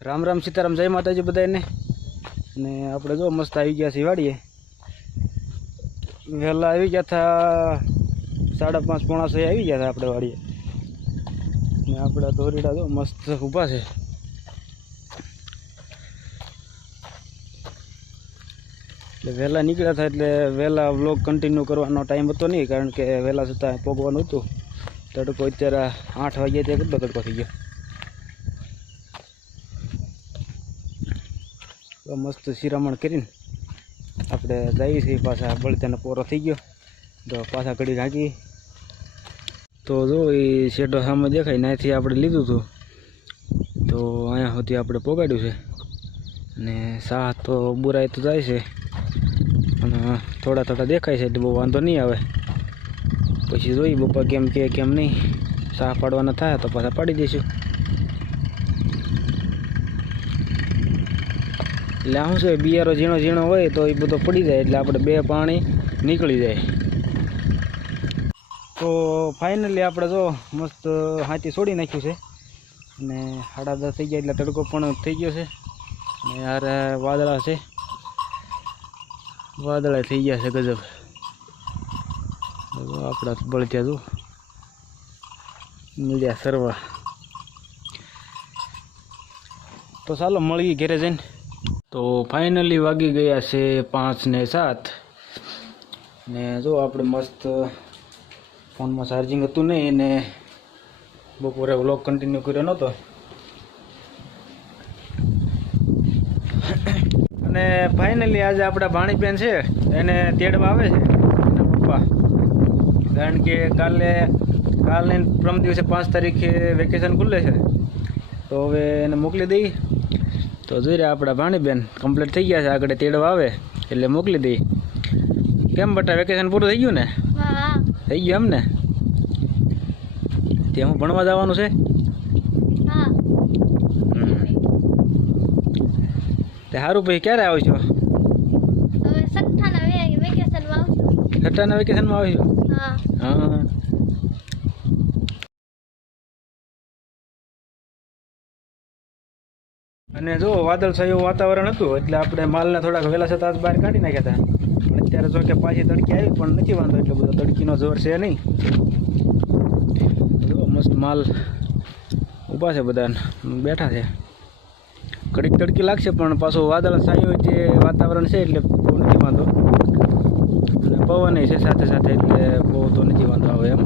राम राम सीताराम जय माताजी बधाने ने આપણે જો મસ્ત આવી ગયા છે વાડીએ વહેલા આવી ગયા હતા 5:30 પોણા 6 આવી ગયા હતા આપણે વાડીએ ને આપણા દોરીડા જો મસ્ત ઊભા છે એટલે વહેલા નીકળ્યા હતા એટલે વહેલા વ્લોગ કન્ટિન્યુ કરવાનો ટાઈમ હતો નહીં કારણ કે વહેલા છતાં પોગવાનું હતું તડકો અત્યારે 8 વાગ્યા ત્યાં કેટલો તડકો થઈ ગયો मस्त शिरामण करीने આપણે જઈએ છીએ પાછા બળતેનો પોરો થઈ ગયો તો પાછા ઘડી ભાગી તો જો એ શેડો સામે દેખાય નાથી આપણે લીધું હતું તો અહીંયા સુધી આપણે પોગાડ્યું છે અને સાહ તો બુરાઈ તો જાય છે અને થોડા થોડા દેખાય છે એટલે બહુ વાંધો નહીં આવે પછી જોઈ બપા કેમ કે કેમ નહીં સાહ પાડવાના થાય તો પાછા પાડી દઈશું એટલે શું છે બિયારો ઝીણો ઝીણો હોય તો એ બધો પડી જાય એટલે આપણે બે પાણી નીકળી જાય તો ફાઇનલી આપણે જો મસ્ત હાથી છોડી નાખ્યું છે અને 10:30 થઈ ગયા એટલે તડકો પણ થઈ ગયો છે અને યાર વાદળા છે વાદળા થઈ ગયા છે ગજબ આપણા બળત્યા જો મળ્યા સરવા તો ચાલો મળીએ ઘરે જઈને तो फाइनली वागी गया से 5 ने 7 ने जो આપણે મસ્ત ફોનમાં ચાર્જિંગ હતું નહીં ને બપોરે વ્લોગ કન્ટિન્યુ કર્યો નહોતો અને ફાઇનલી આજે આપણા ભાણીબેન છે એને તેડવા આવે છે એના પપ્પા કારણ કે કાલે પ્રમ દિવસે 5 તારીખે વેકેશન ખુલે છે તો હવે એને મોકલી દઈ તો જોઈ રહ્યા આપણા ભાણીબેન કમ્પ્લીટ થઈ ગયા છે આગળ તેડવા આવે એટલે મોકલી દઈ કેમ બટા વેકેશન પૂરું થઈ ગયું ને થઈ ગયું એમ ને ત્યાં હું ભણવા જવાનું છે તે સારું ભાઈ ક્યારે આવશો છઠ્ઠાના વેકેશનમાં આવશો હા અને જો વાદળછાયું વાતાવરણ હતું એટલે આપણે માલને થોડાક વહેલા છતાં બહાર કાઢી નાખ્યા હતા પણ અત્યારે જો કે પાછી તડકી આવી પણ નથી વાંધો એટલો બધો તડકીનો જોર છે નહીં જો મસ્ત માલ ઊભા છે બધા બેઠા છે ઘડીક તડકી લાગશે પણ પાછું વાદળછાયું જે વાતાવરણ છે એટલે બહુ નથી વાંધો અને પવન છે સાથે સાથે એટલે બહુ તો નથી વાંધો આવે એમ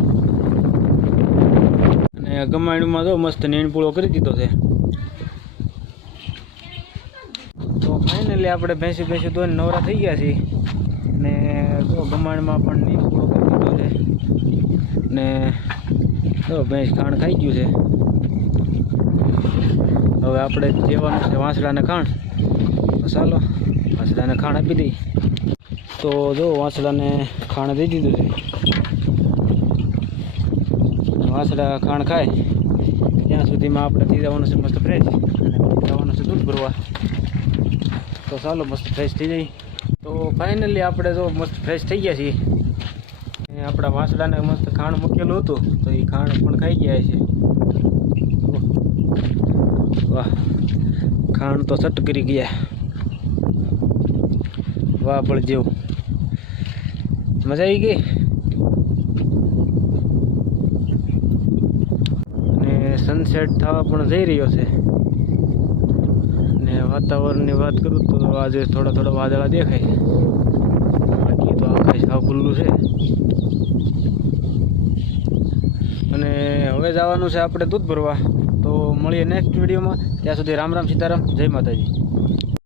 અને ગમાણીમાં જો મસ્ત નીણપૂળો કરી દીધો છે ફાઇનલી આપણે ભેંસી ધોઈને નવરા થઈ ગયા છીએ ને જો ગમાણમાં પણ નીમ પૂરો કરી દીધો છે ને જો ભેંસ ખાણ ખાઈ ગયું છે હવે આપણે જેવાનું છે વાંસડાને ખાણ તો ચાલો વાંસડાને ખાણ આપી દઈ તો જો વાંસડાને ખાણ દઈ દીધું છે વાંસડા ખાણ ખાય ત્યાં સુધીમાં આપણે થઈ જવાનું છે મસ્ત ફ્રેશ અને જવાનું છે દૂધ ભરવા તો ચાલો મસ્ત ફ્રેશ થઈ જાય તો ફાઇનલી આપણે જો મસ્ત ફ્રેશ થઈ ગયા છીએ આપણા વાંસડાને મસ્ત ખાણ મૂકેલું હતું તો એ ખાણ પણ ખાઈ ગયા છે વાહ ખાણ તો સટ કરી ગયા વાહ બળ જેવું મજા આવી ગઈ અને સનસેટ થવા પણ જઈ રહ્યો છે વાતાવરણની વાત કરું તો આજે થોડા થોડા વાદળા દેખાય બાકી તો આકાશ સાવ ખુલ્લું છે અને હવે જવાનું છે આપણે દૂધ ભરવા તો મળીએ નેક્સ્ટ વિડીયોમાં ત્યાં સુધી રામ રામ સીતારામ જય માતાજી।